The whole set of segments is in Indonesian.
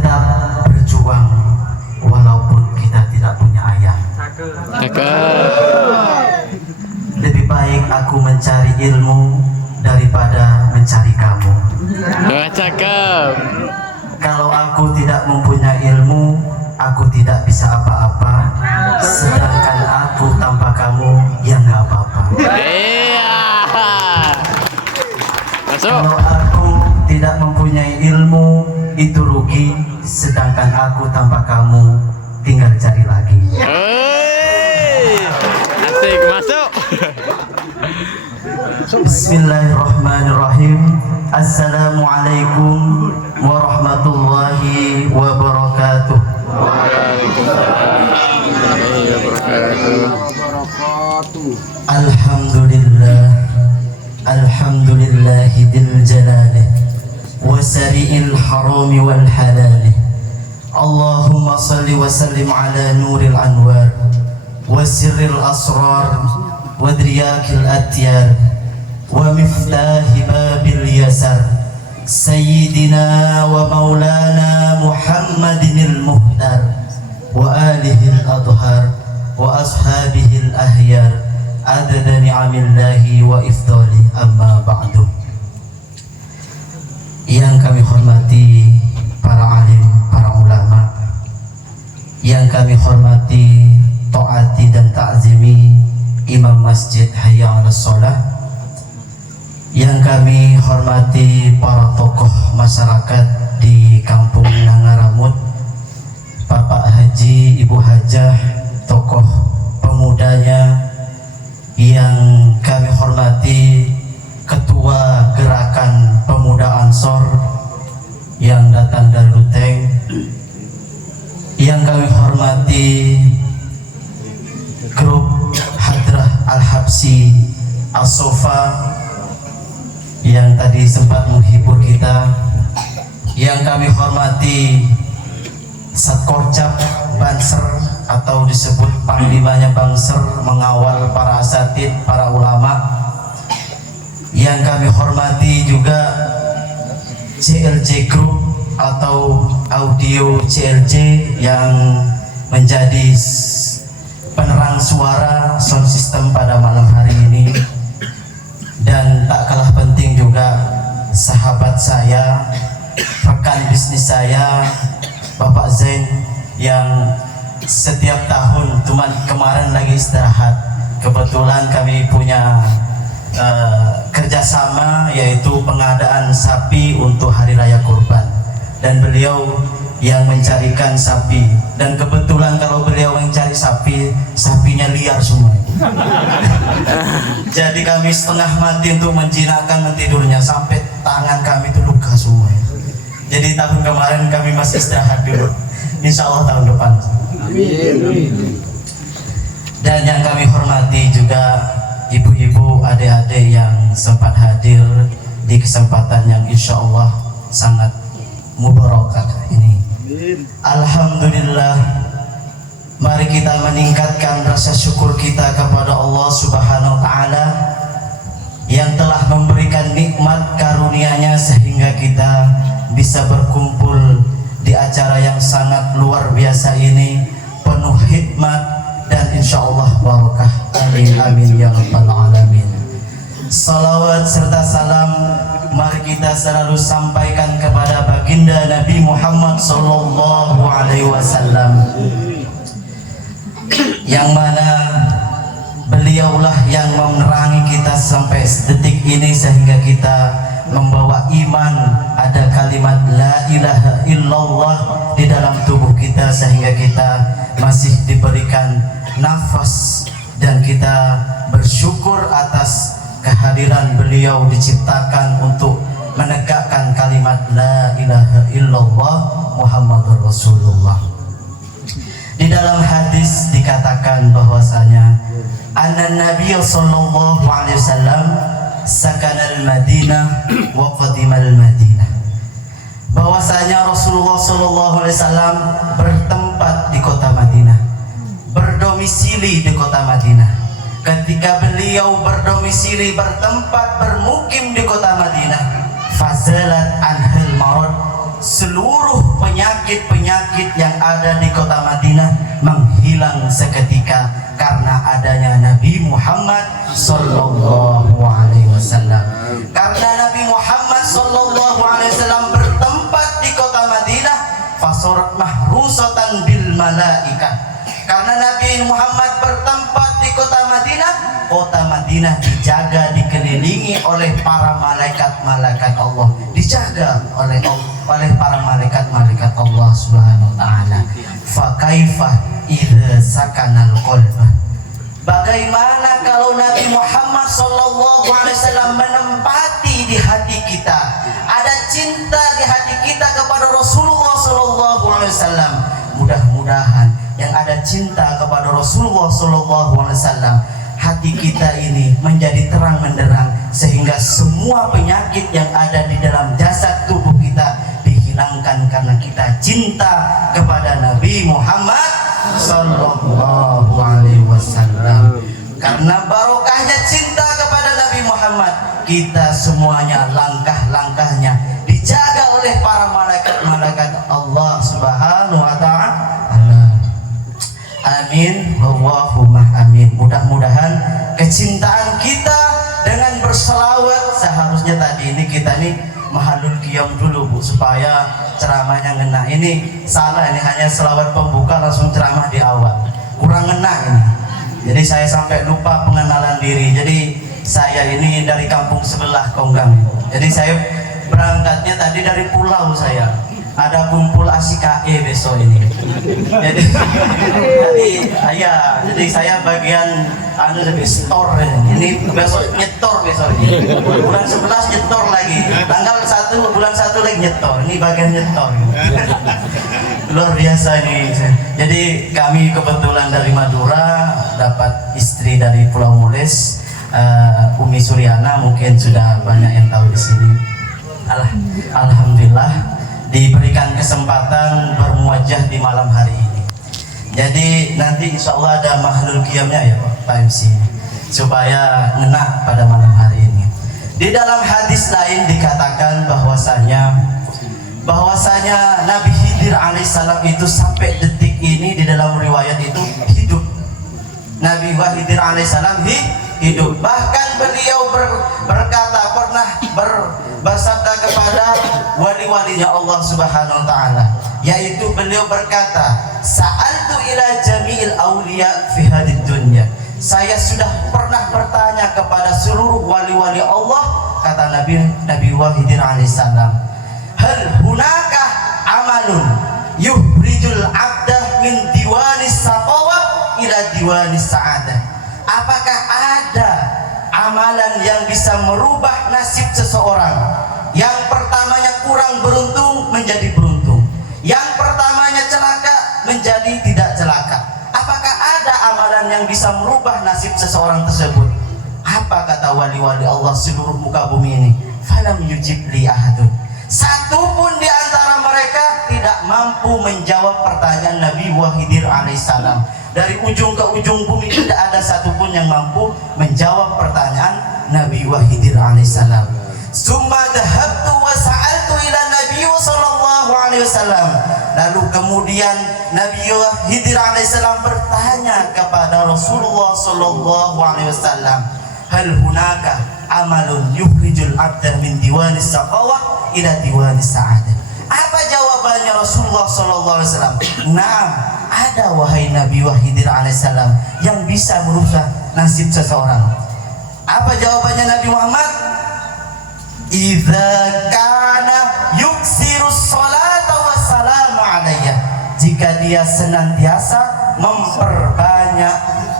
tetap berjuang walaupun kita tidak punya ayah. Cakep. Lebih baik aku mencari ilmu daripada mencari kamu. Wah, cakep. Kalau aku tidak mempunyai ilmu, aku tidak bisa apa-apa. Sedangkan aku tanpa kamu, ya nggak apa-apa. Iya. Masuk. Kalau aku tidak mempunyai ilmu, itu rugi. Sedangkan aku tanpa kamu, tinggal cari lagi. Hei. Asik, masuk. Bismillahirrahmanirrahim. Assalamualaikum warahmatullahi wabarakatuh. Alhamdulillah, alhamdulillahidil jalalih wa sari'il harami wal halalih. Allahumma salli wa sallim ala nuril anwar wa sirril asrar wa driyakil atyar wa miftahi babil yasar sayyidina wa maulana Muhammadinil muhdar wa alihil adhar wa ashabihil ahyar adada ni'amillahi wa ifdali, amma ba'du. Yang kami hormati para alim, para ulama, yang kami hormati, taati dan ta'zimi Imam Masjid Hayya 'alas Shalah, yang kami hormati para tokoh masyarakat di Kampung Nangaramut, Bapak Haji, Ibu Hajah, tokoh pemudanya, yang kami hormati Ketua Gerakan Pemuda Ansor yang datang dari Ruteng, yang kami hormati grup Hadrah Al-Habsi As-Sofa yang tadi sempat menghibur kita, yang kami hormati Satkorcap Banser atau disebut panglimanya Banser, mengawal para asatid, para ulama, yang kami hormati juga CLJ Group atau Audio CLJ yang menjadi penerang suara sound system pada malam hari ini. Dan tak kalah penting juga sahabat saya, rekan bisnis saya, Bapak Zain, yang setiap tahun, cuman kemarin lagi istirahat, kebetulan kami punya kerjasama, yaitu pengadaan sapi untuk Hari Raya Kurban, dan beliau yang mencarikan sapi, dan kebetulan kalau beliau yang cari sapi, sapinya liar semua. Jadi kami setengah mati untuk menjinakkan mentidurnya, sampai tangan kami itu luka semua. Jadi tahun kemarin kami masih istirahat dulu, insya Allah tahun depan. Dan yang kami hormati juga ibu-ibu, adik-adik yang sempat hadir di kesempatan yang insya Allah sangat mubarakah ini. Alhamdulillah, mari kita meningkatkan rasa syukur kita kepada Allah Subhanahu wa Ta'ala yang telah memberikan nikmat karunia-Nya sehingga kita bisa berkumpul di acara yang sangat luar biasa ini, penuh hikmat dan insya Allah barakah. Amin amin ya rabbal alamin. Salawat serta salam mari kita selalu sampaikan kepada baginda Nabi Muhammad sallallahu alaihi wasallam, yang mana beliaulah yang menerangi kita sampai detik ini sehingga kita membawa iman, ada kalimat la ilaha illallah di dalam tubuh kita sehingga kita masih diberikan nafas, dan kita bersyukur atas kehadiran beliau diciptakan untuk menegakkan kalimat la ilaha illallah Muhammadur Rasulullah. Di dalam hadis dikatakan bahwasanya anna Nabi sallallahu alaihi wasallam sakanal Madinah wa qadimal Madinah, bahwasanya Rasulullah sallallahu alaihi wasallam bertempat di kota Madinah, berdomisili di kota Madinah. Ketika beliau berdomisili, bertempat, bermukim di kota Madinah, fazalat anhil marad, seluruh penyakit penyakit-penyakit yang ada di kota Madinah menghilang seketika karena adanya Nabi Muhammad sallallahu alaihi wasallam. Karena Nabi Muhammad sallallahu alaihi wasallam bertempat di kota Madinah, fasorat mahrusatan bil malaikah. Karena Nabi Muhammad bertempat di kota Madinah dijaga, dikelilingi oleh para malaikat-malaikat Allah, dijaga oleh para malaikat-malaikat Allah Subhanahu wa taala. Fa kaifa idza sakanal qalb? Bagaimana kalau Nabi Muhammad sallallahu alaihi wasallam menempati di hati kita, ada cinta di hati kita kepada Rasulullah sallallahu alaihi wasallam. Mudah-mudahan yang ada cinta kepada Rasulullah sallallahu alaihi wasallam, hati kita ini menjadi terang menderang sehingga semua penyakit yang ada di dalam jasad tubuh kita dihilangkan karena kita cinta kepada Nabi Muhammad sallallahu alaihi wasallam. Karena barokahnya cinta kepada Nabi Muhammad, kita semuanya langkah-langkahnya dijaga oleh para malaikat-malaikat Allah Subhanahu wa taala. Amin, Allahumma amin. Mudah-mudahan kecintaan kita dengan berselawat, seharusnya tadi ini kita nih mahalul qiyam dulu Bu, supaya ceramahnya ngena. Ini salah, ini hanya selawat pembuka langsung ceramah di awal, kurang ngena ini. Jadi saya sampai lupa pengenalan diri. Jadi saya ini dari kampung sebelah Konggang. Jadi saya berangkatnya tadi dari pulau saya. Ada kumpul ASIKE besok ini. Jadi saya bagian store ini besok nyetor besok ini. Bulan 11 nyetor lagi. Tanggal 1 bulan 1 lagi nyetor. Ini bagian nyetor. Luar biasa ini. Jadi kami kebetulan dari Madura, dapat istri dari Pulau Mules, Umi Suryana, mungkin sudah banyak yang tahu di sini. Alhamdulillah diberikan kesempatan bermuajah di malam hari ini. Jadi nanti insya Allah ada mahlul qiyamnya ya Pak MC, supaya ngena pada malam hari ini. Di dalam hadis lain dikatakan bahwasanya Nabi Khidir alaihissalam itu sampai detik ini di dalam riwayat itu hidup. Nabi Khidir alaihissalam hidup. Bahkan beliau berkata, pernah bersabda kepada wali-walinya Allah Subhanahu wa taala, yaitu beliau berkata, sa'altu ila jami'il awliya fi hadid dunya. Saya sudah pernah bertanya kepada seluruh wali-wali Allah, kata Nabi Khidir alaihissalam, hal hunaka amalun yuhrijul abdah min diwanis saqawah ila diwanis sa'adah. Apakah ada amalan yang bisa merubah nasib seseorang? Yang pertamanya kurang beruntung menjadi beruntung, yang pertamanya celaka menjadi tidak celaka. Apakah ada amalan yang bisa merubah nasib seseorang tersebut? Apa kata wali-wali Allah seluruh muka bumi ini? Falam yujib li ahadun. Satu pun di antara mereka tidak mampu menjawab pertanyaan Nabi Khidir alaihissalam. Dari ujung ke ujung bumi tidak ada satupun yang mampu menjawab pertanyaan Nabi Khidir alaihissalam. Summa dhahabtu wa sa'altu ila Nabi sallallahu alaihi wasallam. Lalu kemudian Nabi Khidir alaihissalam bertanya kepada Rasulullah sallallahu alaihi wasallam, hal hunaka amalun yukhrijul abda min diwanis saqawah ila diwanis sa'adah. Apa jawabannya Rasulullah sallallahu alaihi wasallam? Naam, ada wahai Nabi Khidir alaihissalam yang bisa merubah nasib seseorang. Apa jawabannya Nabi Muhammad? Idza kana yuksirus salata wassalamu alayya. Jika dia senantiasa memperbanyak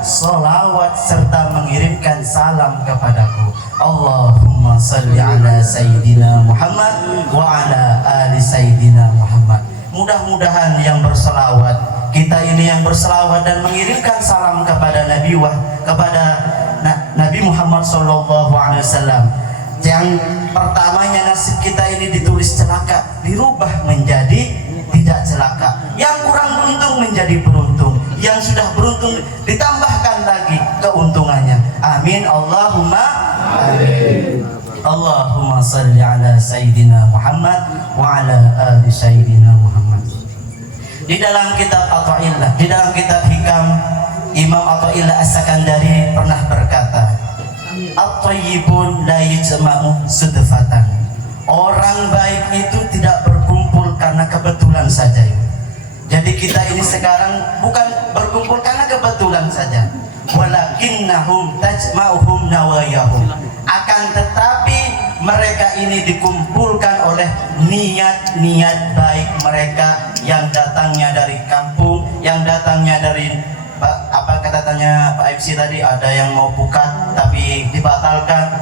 salawat serta mengirimkan salam kepadaku. Allahumma salli ala Sayyidina Muhammad wa ala ali Sayyidina Muhammad. Mudah-mudahan yang berselawat, kita ini yang berselawat dan mengirimkan salam kepada Nabi Muhammad sallallahu alaihi wasallam, yang pertamanya nasib kita ini ditulis celaka dirubah menjadi tidak celaka, yang kurang beruntung menjadi beruntung, yang sudah beruntung ditambahkan lagi keuntungannya. Amin, Allahumma amin. Allahumma salli ala Sayyidina Muhammad wa ala ali Sayyidina Muhammad. Di dalam kitab Athaillah, di dalam kitab Hikam, Imam Athaillah As-Sakandari pernah berkata, "At-thayyibun la yujma'u sudfatan." Orang baik itu tidak berkumpul karena kebetulan saja. Jadi kita ini sekarang bukan berkumpul karena kebetulan saja. Walakinnahum tajma'uhum nawayahum. Akan tetapi mereka ini dikumpulkan oleh niat-niat baik mereka yang datangnya dari kampung, yang datangnya dari apa katanya Pak MC tadi, ada yang mau buka tapi dibatalkan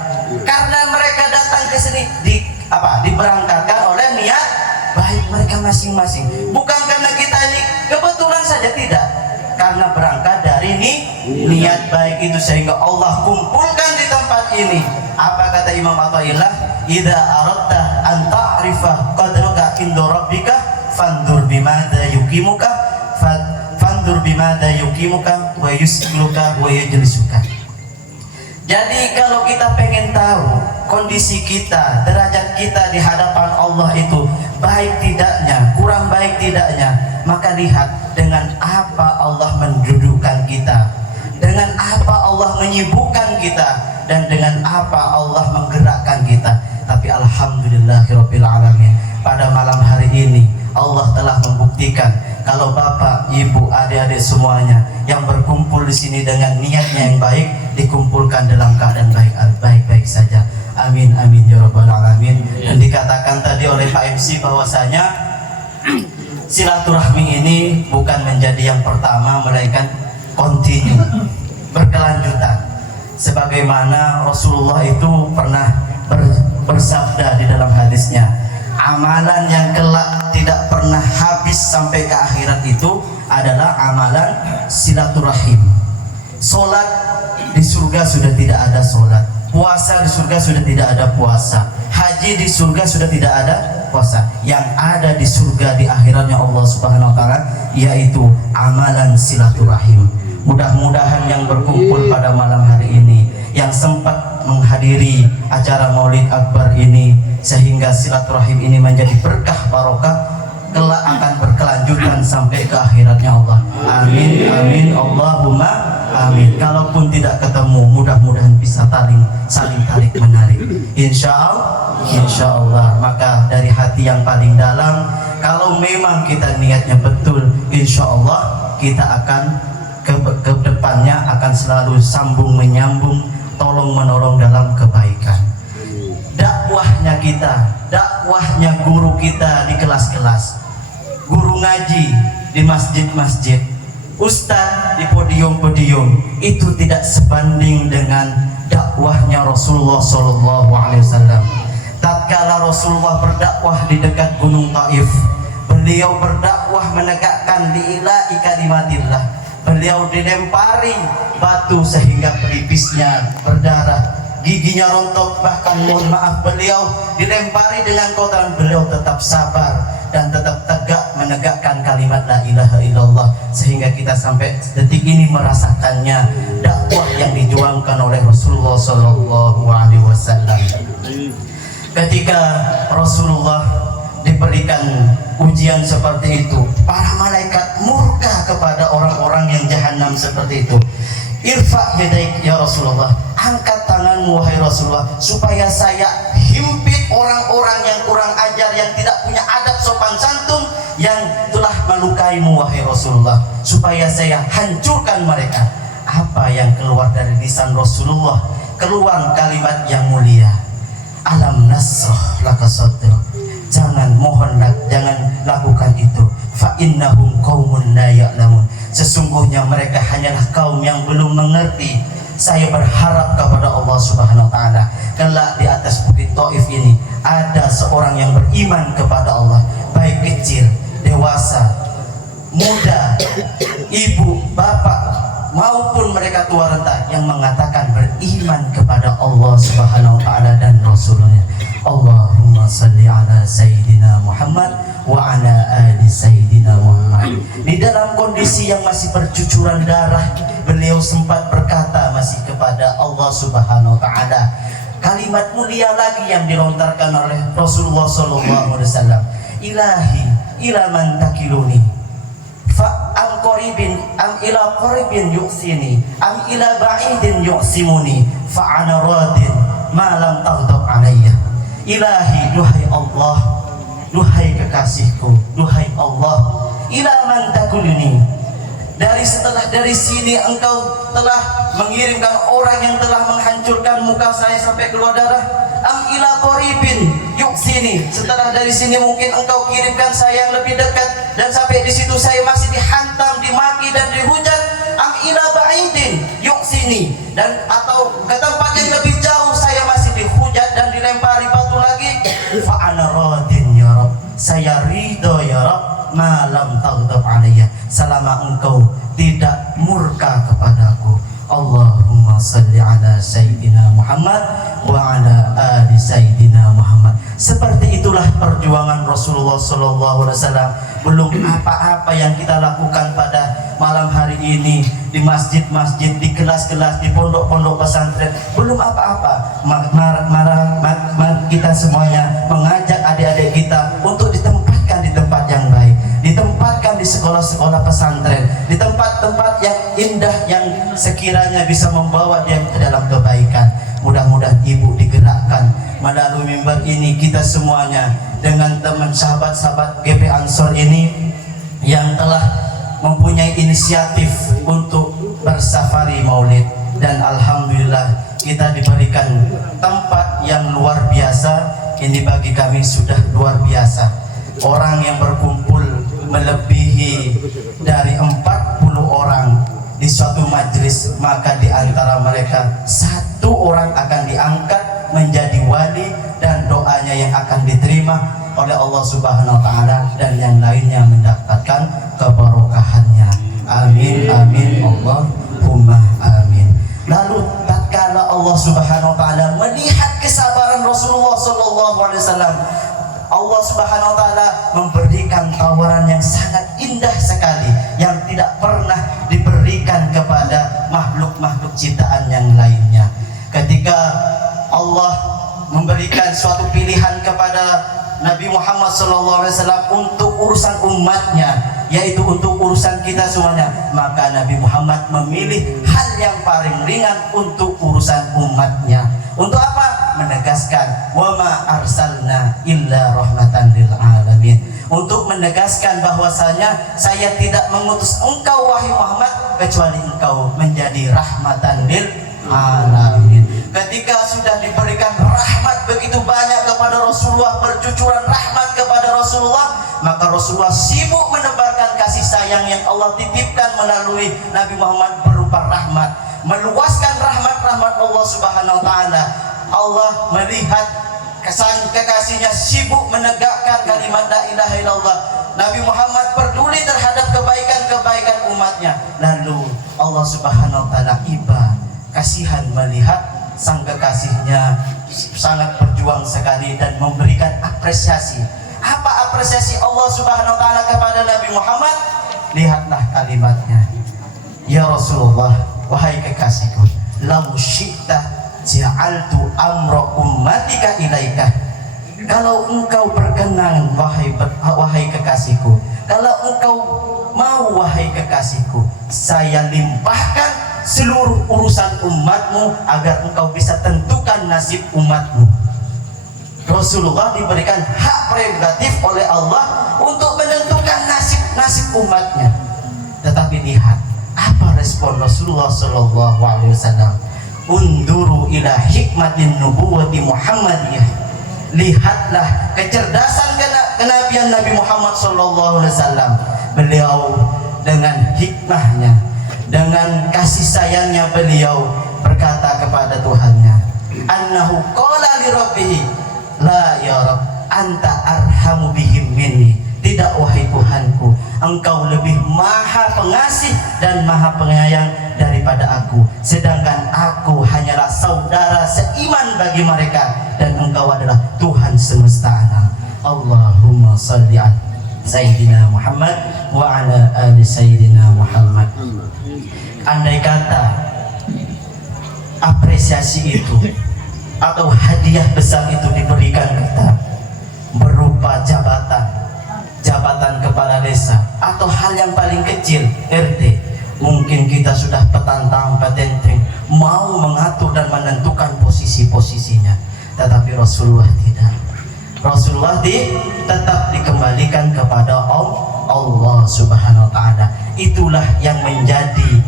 karena mereka datang ke sini diberangkatkan oleh niat baik mereka masing-masing, bukan karena kita ini kebetulan saja, tidak, karena berangkat dari niat baik itu sehingga Allah kumpulkan di tempat ini. Apa kata Imam Athaillah? Idza aradta an ta'rifa qadruka inda rabbika fandur bimadza yuqimuka fandur bimadza yuqimuka wa yusqiluka wa yajlisuka. Jadi kalau kita pengen tahu kondisi kita, derajat kita di hadapan Allah itu baik tidaknya, kurang baik tidaknya, maka lihat dengan apa Allah mendudukkan kita, dengan apa Allah menyibukkan kita, dan dengan apa Allah menggerakkan kita. Tapi alhamdulillahirabbil alamin, pada malam hari ini Allah telah membuktikan kalau bapak, ibu, adik-adik semuanya yang berkumpul di sini dengan niatnya yang baik dikumpulkan dalam keadaan baik-baik saja. Amin amin ya rabbal alamin. Dan dikatakan tadi oleh Pak MC bahwasanya silaturahmi ini bukan menjadi yang pertama, melainkan kontinu, berkelanjutan. Sebagaimana Rasulullah itu pernah bersabda di dalam hadisnya, amalan yang kelak tidak pernah habis sampai ke akhirat itu adalah amalan silaturahim. Solat di surga sudah tidak ada solat, puasa di surga sudah tidak ada puasa, haji di surga sudah tidak ada puasa. Yang ada di surga di akhiratnya Allah Subhanahu wa taala yaitu amalan silaturahim. Mudah-mudahan yang berkumpul pada malam hari ini, yang sempat menghadiri acara Maulid Akbar ini, sehingga silaturahim ini menjadi berkah barokah, kelak akan berkelanjutan sampai ke akhiratnya Allah. Amin amin Allahumma amin. Kalaupun tidak ketemu, mudah-mudahan bisa saling tarik menarik. Insya Allah. Maka dari hati yang paling dalam, kalau memang kita niatnya betul, insya Allah kita akan ke depannya akan selalu sambung menyambung, tolong menolong dalam kebaikan. Dakwahnya kita, dakwahnya guru kita di kelas-kelas, guru ngaji di masjid-masjid, ustadz di podium-podium, itu tidak sebanding dengan dakwahnya Rasulullah SAW. Tatkala Rasulullah berdakwah di dekat Gunung Taif, beliau berdakwah menegakkan lillahi kalimatillah. Beliau dilempari batu sehingga pelipisnya berdarah, giginya rontok, bahkan mohon maaf beliau dilempari dengan kotoran, beliau tetap sabar dan tetap tegak menegakkan kalimat la ilaha illallah, sehingga kita sampai detik ini merasakannya dakwah yang dijuangkan oleh Rasulullah SAW. Ketika Rasulullah diberikan ujian seperti itu, para malaikat murka kepada orang-orang yang jahanam seperti itu. Irfa yadaik ya Rasulullah, angkat tanganmu wahai Rasulullah, supaya saya himpit orang-orang yang kurang ajar, yang tidak punya adab sopan santun, yang telah melukaimu wahai Rasulullah, supaya saya hancurkan mereka. Apa yang keluar dari lisan Rasulullah? Keluar kalimat yang mulia, alam nasrah laka sadrak. Jangan, mohonlah, jangan lakukan itu. Fa innahum qaumun la ya'lamun. Sesungguhnya mereka hanyalah kaum yang belum mengerti. Saya berharap kepada Allah Subhanahu wa taala, kelak di atas bukit Taif ini ada seorang yang beriman kepada Allah, baik kecil, dewasa, muda, ibu, bapak, maupun mereka tua renta, yang mengatakan beriman kepada Allah Subhanahu wa taala dan Rasulnya. Allahumma salli ala Sayyidina Muhammad wa ala ali Sayyidina Muhammad. Di dalam kondisi yang masih bercucuran darah, beliau sempat berkata masih kepada Allah Subhanahu wa taala kalimat mulia lagi yang dilontarkan oleh Rasulullah SAW. Ilahi ila man takiluni, ila qaribin yu'sini am ila ba'idin yu'simuni fa ana radin ma lam taghdab alayya. Ilahi, duhai Allah, duhai kekasihku, duhai Allah, ila man takuluni, dari sini engkau telah mengirimkan orang yang telah menghancurkan muka saya sampai keluar darah. Am ila qaribin yuksini, setelah dari sini mungkin engkau kirimkan saya yang lebih dekat dan sampai di situ saya masih dihantam, dimaki dan dihujat. Am ila ba'idin yuksini, dan atau ke tempat yang lebih jauh saya masih dihujat dan dilempari batu lagi. Fa ana radin ya Rabb, saya ridho ya Rabb, malam taghdab alayya, selama engkau tidak murka kepadaku. Allahumma salli ala Sayyidina Muhammad wa ala ali Sayyidina Muhammad. Seperti itulah perjuangan Rasulullah SAW. Belum apa-apa yang kita lakukan pada malam hari ini di masjid-masjid, di kelas-kelas, di pondok-pondok pesantren, belum apa-apa. Kita semuanya mengajak adik-adik kita untuk ditempatkan di tempat yang baik, ditempatkan di sekolah-sekolah pesantren, di tempat-tempat yang indah yang sekiranya bisa membawa dia ke dalam kebaikan. Mudah-mudahan ibu digerakkan melalui mimbar ini, kita semuanya dengan teman sahabat-sahabat GP Ansor ini yang telah mempunyai inisiatif untuk bersafari maulid, dan alhamdulillah kita diberikan tempat yang luar biasa. Ini bagi kami sudah luar biasa. Orang yang berkumpul melebihi dari 40 orang di suatu majelis, maka di antara mereka satu orang akan diangkat menjadi wali dan doanya yang akan diterima oleh Allah Subhanahu wa taala, dan yang lainnya mendapatkan keberkahannya. Amin amin Allahumma amin. Lalu tatkala Allah Subhanahu wa taala melihat kesabaran Rasulullah sallallahu alaihi wasallam, Allah Subhanahu wa taala memberikan tawaran yang sangat indah sekali yang tidak pernah diberikan kepada makhluk-makhluk ciptaan yang lainnya. Ketika Allah memberikan suatu pilihan kepada Nabi Muhammad SAW untuk urusan umatnya, yaitu untuk urusan kita semuanya, maka Nabi Muhammad memilih hal yang paling ringan untuk urusan umatnya. Untuk apa? Menegaskan wa ma arsalna illa rahmatan lil alamin, untuk menegaskan bahwasanya saya tidak mengutus engkau wahai Muhammad kecuali engkau menjadi rahmatan lil alamin. Ketika sudah diberikan rahmat begitu banyak kepada Rasulullah, bercucuran rahmat kepada Rasulullah, maka Rasulullah sibuk menebarkan kasih sayang yang Allah titipkan melalui Nabi Muhammad berupa rahmat, meluaskan rahmat-rahmat Allah Subhanahu wa taala. Allah melihat kesan kekasihnya sibuk menegakkan kalimat la ilaha illallah. Nabi Muhammad peduli terhadap kebaikan-kebaikan umatnya. Lalu Allah Subhanahu wa taala iba kasihan melihat sang kekasihnya sangat berjuang sekali dan memberikan apresiasi. Apa apresiasi Allah Subhanahu wa taala kepada Nabi Muhammad? Lihatlah kalimatnya. Ya Rasulullah, wahai kekasihku, law syi'ta ja'altu amra ummatika ilaika. Kalau engkau berkenan wahai kekasihku, kalau engkau mau wahai kekasihku, saya limpahkan seluruh urusan umatmu agar engkau bisa tentukan nasib umatmu. Rasulullah diberikan hak prerogatif oleh Allah untuk menentukan nasib umatnya. Tetapi lihat apa respon Rasulullah sallallahu alaihi wasallam. Unduru ila hikmatin nubuwati Muhammadiyah. Lihatlah kecerdasan kenabian Nabi Muhammad sallallahu alaihi wasallam. Beliau dengan hikmahnya, dengan kasih sayangnya, beliau berkata kepada Tuhannya, annahu qala li rabbih, la ya Rabb, anta arhamu bihim minni. Tidak wahai Tuhanku, engkau lebih maha pengasih dan maha penyayang daripada aku, sedangkan aku hanyalah saudara seiman bagi mereka, dan engkau adalah Tuhan semesta alam. Allahumma salli ala Sayyidina Muhammad wa ala ali Sayyidina Muhammad. Andai kata apresiasi itu atau hadiah besar itu diberikan kita berupa jabatan, jabatan kepala desa atau hal yang paling kecil RT, mungkin kita sudah petantang petenteng mau mengatur dan menentukan posisi-posisinya, tetapi Rasulullah tidak. Rasulullah tetap dikembalikan kepada Allah Subhanahu wa taala. Itulah yang menjadi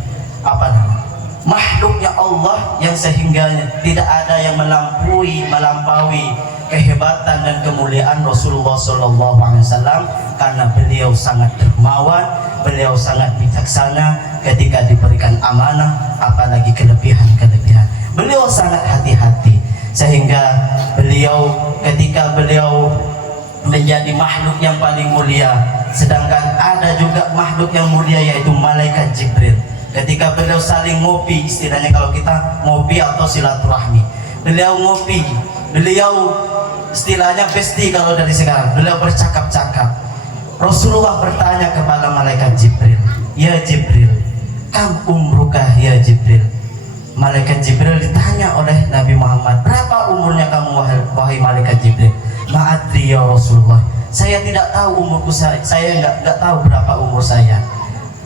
makhluknya Allah, yang sehingga tidak ada yang melampaui kehebatan dan kemuliaan Rasulullah SAW, karena beliau sangat dermawan, beliau sangat bijaksana ketika diberikan amanah, apalagi kelebihan-kelebihan. Beliau sangat hati-hati, sehingga ketika beliau menjadi makhluk yang paling mulia, sedangkan ada juga makhluk yang mulia yaitu malaikat Jibril. Ketika beliau saling ngopi, istilahnya kalau kita ngopi atau silaturahmi, beliau ngopi, beliau istilahnya besti kalau dari sekarang, beliau bercakap-cakap. Rasulullah bertanya kepada malaikat Jibril, ya Jibril, kam umrukah ya Jibril? Malaikat Jibril ditanya oleh Nabi Muhammad, berapa umurnya kamu wahai malaikat Jibril? Ma'adri ya Rasulullah, saya tidak tahu umurku, saya nggak tahu berapa umur saya.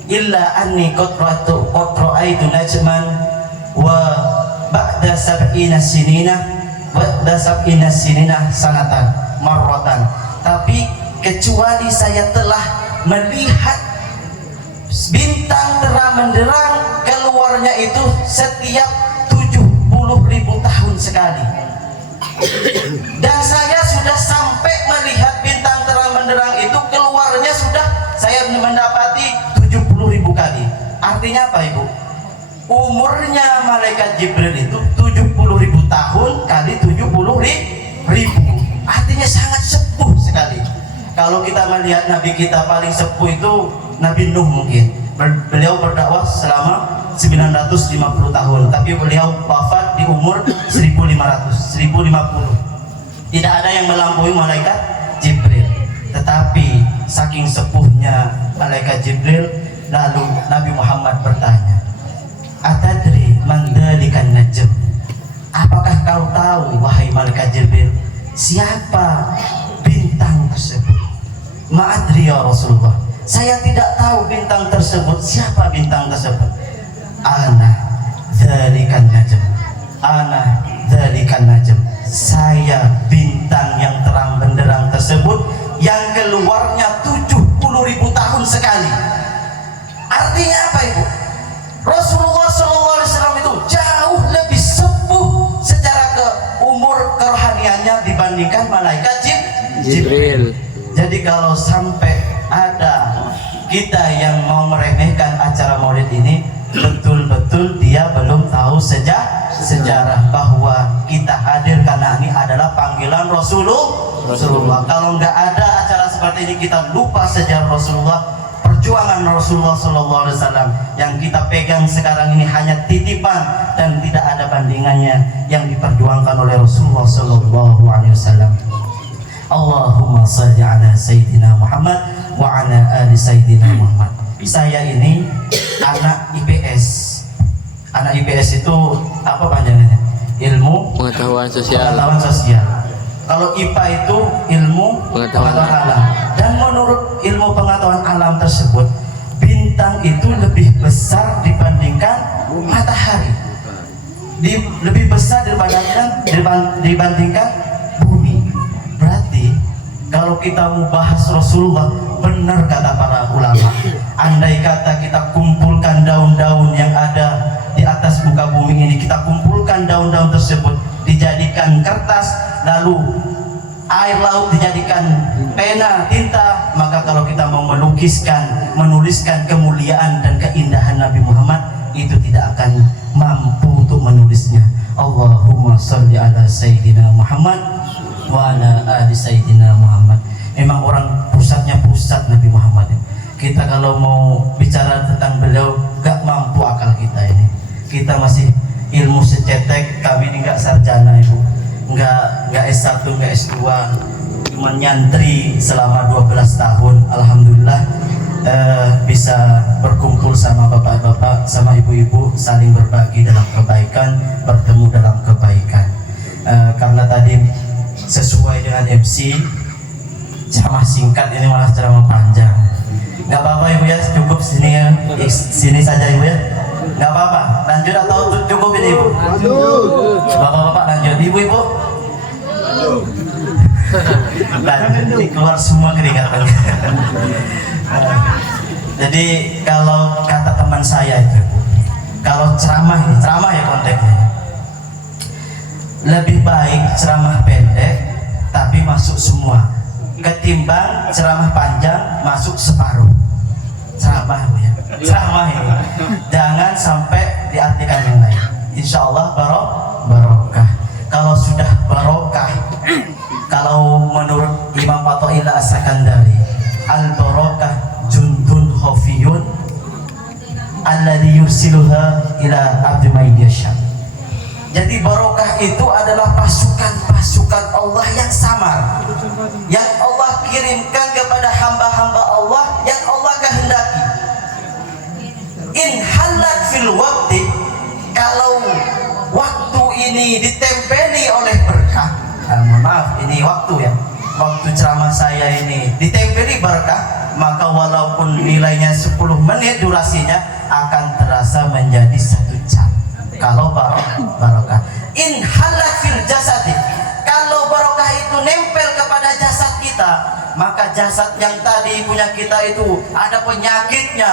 Illa anni qad ra'aitu najman wa ba'da sab'ina sinina sanatan marratan. Tapi kecuali saya telah melihat bintang terang benderang keluarnya itu setiap 70.000 tahun sekali. Dan saya sudah sampai melihat bintang terang benderang itu keluarnya sudah saya mendapati 70.000 kali. Artinya apa Ibu? Umurnya malaikat Jibril itu 70.000 tahun kali 70.000, artinya sangat sepuh sekali. Kalau kita melihat Nabi kita paling sepuh itu Nabi Nuh, mungkin beliau berdakwah selama 950 tahun, tapi beliau wafat di umur 1050. Tidak ada yang melampaui malaikat Jibril. Tetapi saking sepuhnya malaikat Jibril, lalu Nabi Muhammad bertanya, atadri man dzalikan najm? Apakah kau tahu wahai malaikat Jibril siapa bintang tersebut? Ma'adri ya Rasulullah, saya tidak tahu bintang tersebut, siapa bintang tersebut. Ana dzalikan najm, ana dzalikan najm, saya bintang yang terang benderang tersebut yang keluarnya 70.000 tahun sekali. Artinya apa Ibu? Rasulullah SAW itu jauh lebih sepuh secara umur kerohaniannya dibandingkan malaikat Jibril. Jadi kalau sampai ada kita yang mau meremehkan acara maulid ini, betul-betul dia belum tahu sejarah bahwa kita hadir karena ini adalah panggilan Rasulullah. Kalau nggak ada acara seperti ini, kita lupa sejarah Rasulullah, perjuangan Rasulullah SAW. Yang kita pegang sekarang ini hanya titipan dan tidak ada bandingannya yang diperjuangkan oleh Rasulullah SAW. Allahumma salli ala Sayyidina Muhammad wa ala ali Sayyidina Muhammad. Saya ini anak IPS. Anak IPS itu apa panjangnya? Ilmu Pengetahuan sosial. Kalau IPA itu ilmu pengetahuan alam. Dan menurut ilmu pengetahuan alam tersebut, bintang itu lebih besar dibandingkan matahari. Lebih besar dibandingkan bumi. Berarti kalau kita mau bahas Rasulullah, benar kata para ulama, andai kata kita kumpulkan daun-daun yang ada di atas muka bumi ini, kita kumpulkan daun-daun tersebut dijadikan kertas, lalu air laut dijadikan pena, tinta, maka kalau kita mau menuliskan kemuliaan dan keindahan Nabi Muhammad, itu tidak akan mampu untuk menulisnya. Allahumma sholli ala Sayyidina Muhammad wa ala ali Sayyidina Muhammad. Memang orang pusatnya pusat Nabi Muhammad. Kita kalau mau bicara tentang beliau, gak mampu akal kita ini. Kita masih ilmu secetek, kami ini gak sarjana Ibu, gak S1, gak S2, cuma nyantri selama 12 tahun. Alhamdulillah bisa berkumpul sama bapak-bapak, sama ibu-ibu, saling berbagi dalam kebaikan, bertemu dalam kebaikan. Karena tadi sesuai dengan MC, ceramah singkat, ini malah ceramah panjang. Nggak apa-apa ibu ya, cukup sini saja ibu ya. Nggak apa-apa, lanjut atau cukup ini ibu? Bapak-bapak lanjut, ibu-ibu? Lanjut, keluar semua keringatannya. Jadi kalau kata teman saya itu, kalau ceramah ya konteksnya, lebih baik ceramah pendek tapi masuk semua ketimbang ceramah panjang masuk separuh. Ceramah ya, ceramah ini jangan sampai diartikan yang lain. Insya Allah barokah. Kalau sudah barokah, kalau menurut Imam Athaillah As-Sakandari, al barokah jundun khafiyun alladhi yursiluha ila abdi maidiyasya. Jadi barokah itu adalah pasukan-pasukan Allah yang samar, yang Allah kirimkan kepada hamba-hamba Allah yang Allah kehendaki. In halat fil waqti, kalau waktu ini ditempeli oleh berkah, mohon maaf ini waktu ya, waktu ceramah saya ini ditempeli berkah, maka walaupun nilainya 10 menit durasinya akan terasa menjadi 1 jam. Kalau barokah in halak fil jasadi, kalau barokah itu nempel kepada jasad kita, maka jasad yang tadi punya kita itu ada penyakitnya,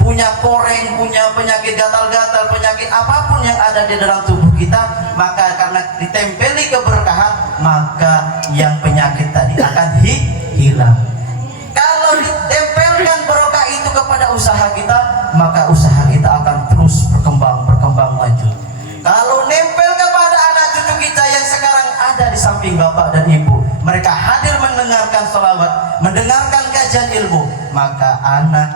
punya koreng, punya penyakit gatal-gatal, penyakit apapun yang ada di dalam tubuh kita, maka karena ditempeli keberkahan, maka yang penyakit tadi akan hilang. Kalau ditempelkan barokah itu kepada usaha kita, maka usaha kita akan terus berkembang maju. Kalau nempel kepada anak cucu kita yang sekarang ada di samping bapak dan ibu, mereka hadir mendengarkan sholawat, mendengarkan kajian ilmu, maka anak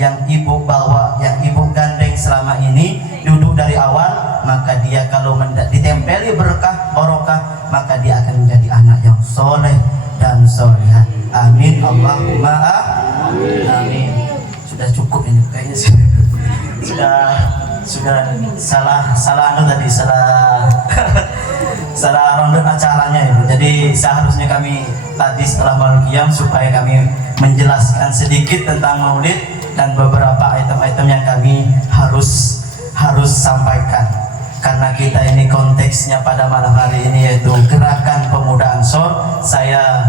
yang ibu bawa, yang ibu gandeng selama ini duduk dari awal, maka dia kalau ditempeli berkah barokah, maka dia akan menjadi anak yang soleh dan solihah. Amin Allahumma amin. Sudah cukup ini kayaknya sudah salah tadi, salah rundown acaranya ibu. Jadi seharusnya kami tadi setelah maulid qiyam supaya kami menjelaskan sedikit tentang maulid dan beberapa item-item yang kami harus sampaikan, karena kita ini konteksnya pada malam hari ini yaitu gerakan pemuda Ansor. Saya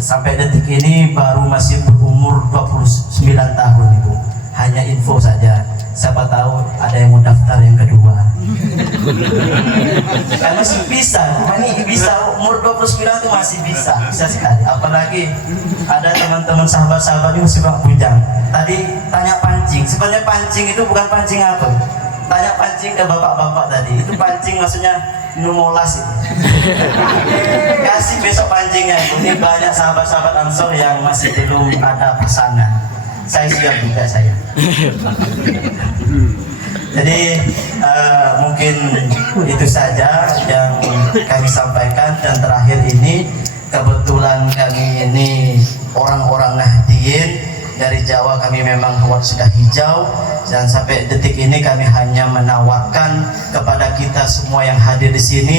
sampai detik ini baru masih berumur 29 tahun ibu, hanya info saja. Siapa tahu ada yang mau daftar yang kedua. Kan masih bisa, ini bisa umur 29 itu masih bisa sekali. Apalagi ada teman-teman sahabat-sahabat ini masih bujang. Tadi tanya pancing, sebenarnya pancing itu bukan pancing apa? Tanya pancing ke bapak-bapak tadi, itu pancing maksudnya numolas itu. Kasih besok pancingnya. Ini banyak sahabat-sahabat Ansor yang masih belum ada pasangan. Saya siap juga saya. Jadi mungkin itu saja yang kami sampaikan. Dan terakhir ini kebetulan kami ini orang-orang Nahdiyin dari Jawa, kami memang sudah hijau, dan sampai detik ini kami hanya menawarkan kepada kita semua yang hadir di sini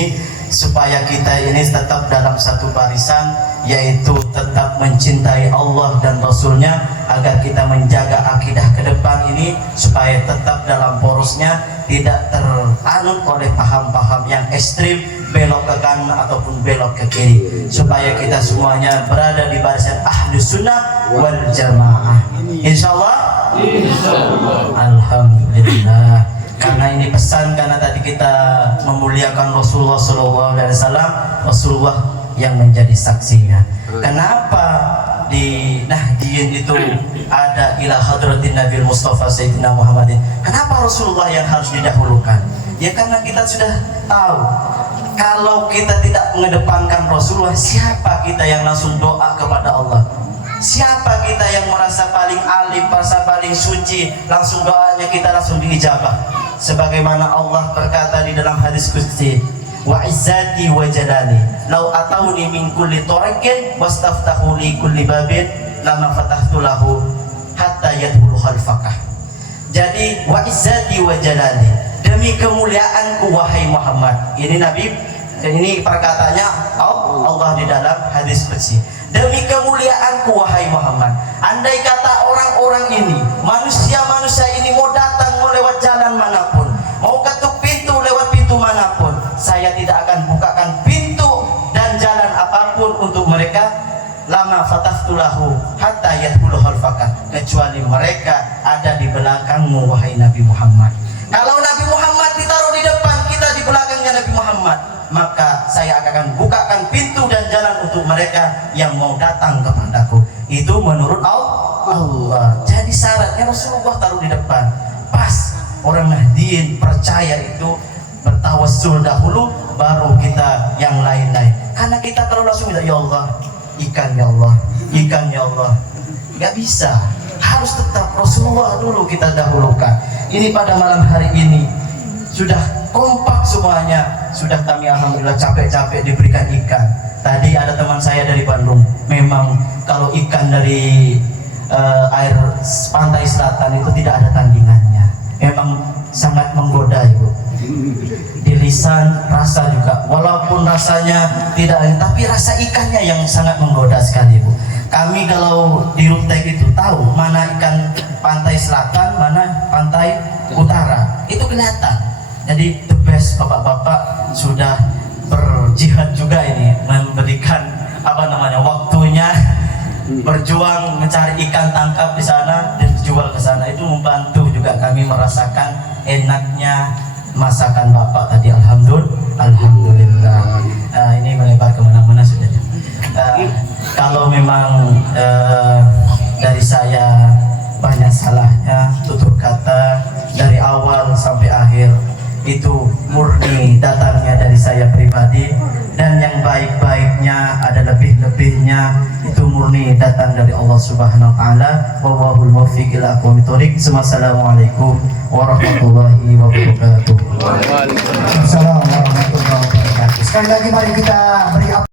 supaya kita ini tetap dalam satu barisan, yaitu tetap mencintai Allah dan Rasulnya, agar kita menjaga akidah ke depan ini supaya tetap dalam porosnya, tidak teranut oleh paham-paham yang ekstrim, belok ke kanan ataupun belok ke kiri, supaya kita semuanya berada di barisan Ahlus Sunnah wal Jamaah. Insyaallah. Alhamdulillah. Karena ini pesan, karena tadi kita memuliakan Rasulullah SAW, Rasulullah yang menjadi saksinya. Kenapa di Nahdiyin itu ada ila hadratin Nabi Mustafa Sayyidina Muhammadin? Kenapa Rasulullah yang harus didahulukan? Ya karena kita sudah tahu, kalau kita tidak mengedepankan Rasulullah, siapa kita yang langsung doa kepada Allah? Siapa kita yang merasa paling alim, merasa paling suci, langsung doanya kita langsung diijabah? Sebagaimana Allah berkata di dalam hadis qudsi, wa izzati wa jalali law atauni min kulli tariqin wastaftahu li kulli babin lama fatahtu lahu hatta yadkhulu khalfakah. Jadi wa izzati wa jalali, demi kemuliaanku wahai Muhammad. Ini Nabi, ini perkataannya Allah Allah di dalam hadis qudsi, demi kemuliaanku wahai Muhammad, andai kata orang-orang ini, manusia-manusia ini mau datang mau lewat jalan manapun, mau ketuk pintu lewat pintu manapun, saya tidak akan bukakan pintu dan jalan apapun untuk mereka, lama fatahtulahu hatta yadkhuluhul fakat, kecuali mereka ada di belakangmu wahai Nabi Muhammad. Kalau Nabi Muhammad ditaruh di depan, kita di belakangnya Nabi Muhammad, maka saya akan bukakan pintu dan jalan untuk mereka yang mau datang kepadaku. Itu menurut Allah. Jadi syaratnya Rasulullah taruh di depan. Pas orang Nahdiyin percaya itu, bertawassul dahulu, baru kita yang lain-lain. Karena kita kalau langsung minta, ya Allah, ikan ya Allah, ikan ya Allah, nggak bisa. Harus tetap Rasulullah dulu kita dahulukan. Ini pada malam hari ini sudah kompak semuanya, sudah kami alhamdulillah capek-capek diberikan ikan. Tadi ada teman saya dari Bandung, memang kalau ikan dari air pantai selatan itu tidak ada tandingannya, memang sangat menggoda Ibu. Di lisan rasa juga, walaupun rasanya tidak, tapi rasa ikannya yang sangat menggoda sekali Ibu. Kami kalau di Ruteng itu tahu mana ikan pantai selatan, mana pantai utara, itu kelihatan. Jadi the best, bapak-bapak sudah berjihad juga ini, memberikan waktunya, berjuang mencari ikan tangkap di sana dan dijual ke sana. Itu membantu juga kami merasakan enaknya masakan bapak tadi. Alhamdulillah. Ini melebar kemana-mana sudah. Kalau memang dari saya banyak salahnya, tutur kata dari awal sampai akhir itu murni datangnya dari saya pribadi, dan yang baik-baiknya ada lebih-lebihnya itu murni datang dari Allah Subhanahu wa taala. Wallahul muwaffiq ila aqwamit thoriq. Assalamualaikum warahmatullahi wabarakatuh. Waalaikumsalam. Assalamualaikum warahmatullahi wabarakatuh. Sekali lagi mari kita beri